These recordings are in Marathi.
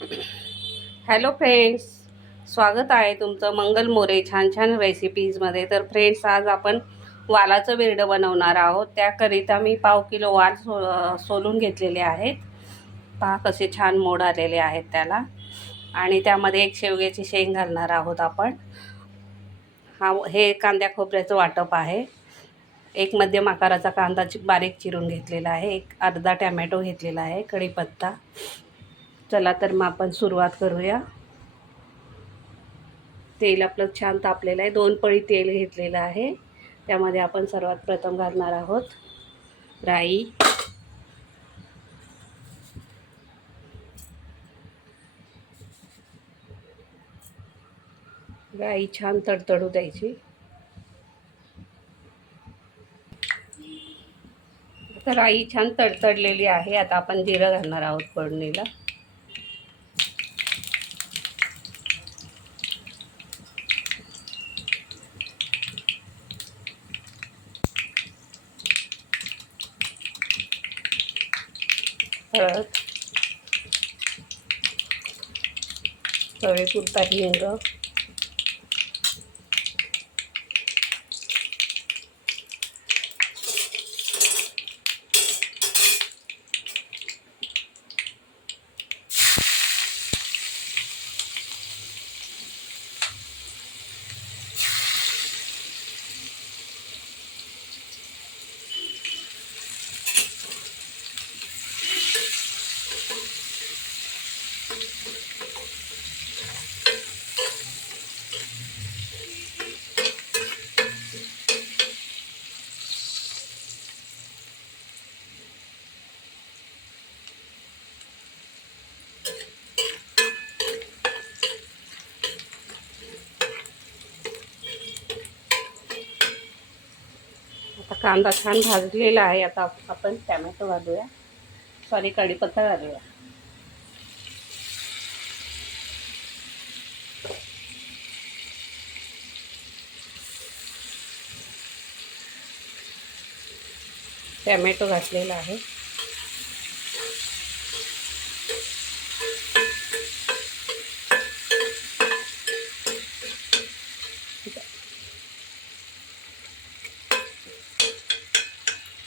हॅलो फ्रेंड्स, स्वागत आहे तुमचं मंगल मोरे छान छान रेसिपीजमध्ये. तर फ्रेंड्स, आज आपण वालाचं बिरडं बनवणार आहोत. त्याकरिता मी पाव किलो वाल सोलून घेतलेले आहेत. पहा कसे छान मोड आलेले आहेत त्याला. आणि त्यामध्ये एक शेवग्याची शेंग घालणार आहोत आपण. हे कांद्या खोबऱ्याचं वाटप आहे. एक मध्यम आकाराचा कांदा बारीक चिरून घेतलेला आहे. एक अर्धा टॅमॅटो घेतलेला आहे. कढीपत्ता. चला तर मग आपण सुरुवात करूया. तेल आपलं छान तापलेलं आहे. 2 पळी तेल घेतलेलं आहे. त्यामध्ये आपण सर्वात प्रथम घालणार आहोत राई, राई छान तडतडू द्यायची. आता राई छान तडतडलेली आहे. आता आपण जिरं घालणार आहोत फोडणीला. हळद, चवीपुरता हिंग, आता कांदा छान भाजलेला आहे. आता आपण टॅमॅटो घालूया. कढीपत्ता घालूया. टॅमॅटो घातलेला आहे.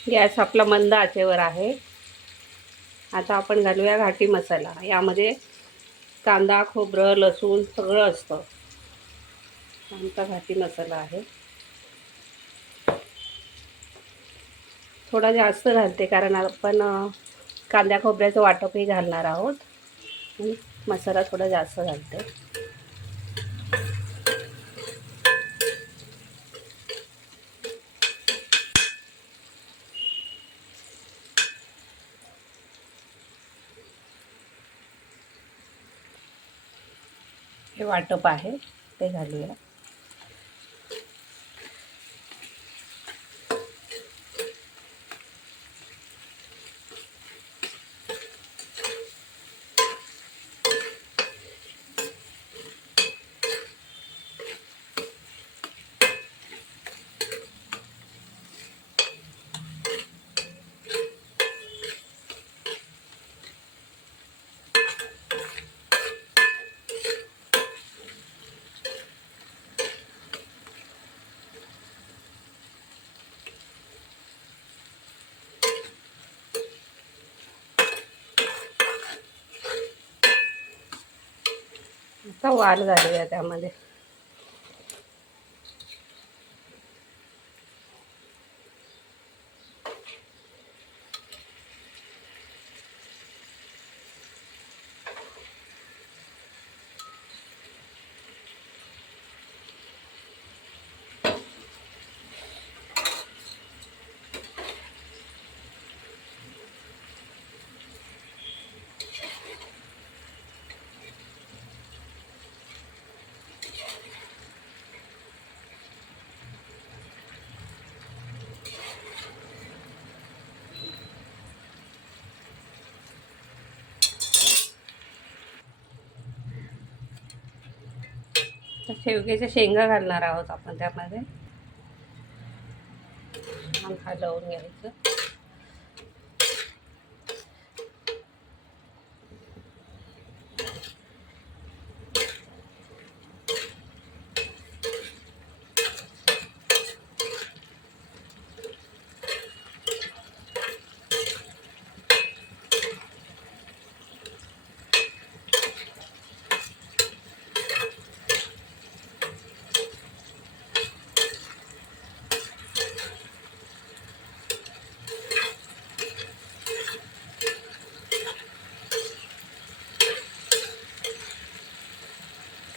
गॅस आपला मंद आचेवर आहे. आता आपण घालूया घाटी मसाला. यामध्ये कांदा, खोबरं, लसूण सगळं असतं. आमचा घाटी मसाला आहे. थोडा जास्त घालते कारण आपण कांद्या खोबऱ्याचं वाटपही घालणार आहोत. मसाला थोडा जास्त घालते. हे वाटप आहे ते घालूया. आता वाल घालूया त्यामध्ये. तर शेवग्याच्या शेंगा घालणार आहोत आपण त्यामध्ये. हलवून घ्यायचं.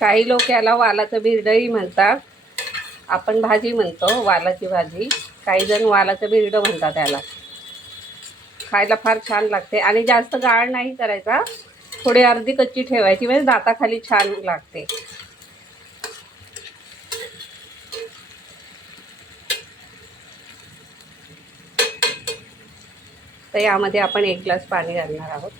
काही लोक याला वालाचं बिरडंही म्हणतात, आपण भाजी म्हणतो वालाची भाजी. काही जण वालाचं बिरडं म्हणतात त्याला. खायला फार छान लागते आणि जास्त गाळ नाही करायचा, थोडी अर्धी कच्ची ठेवायची, म्हणजे दाताखाली छान लागते. तर यामध्ये आपण 1 ग्लास पाणी घालणार आहोत.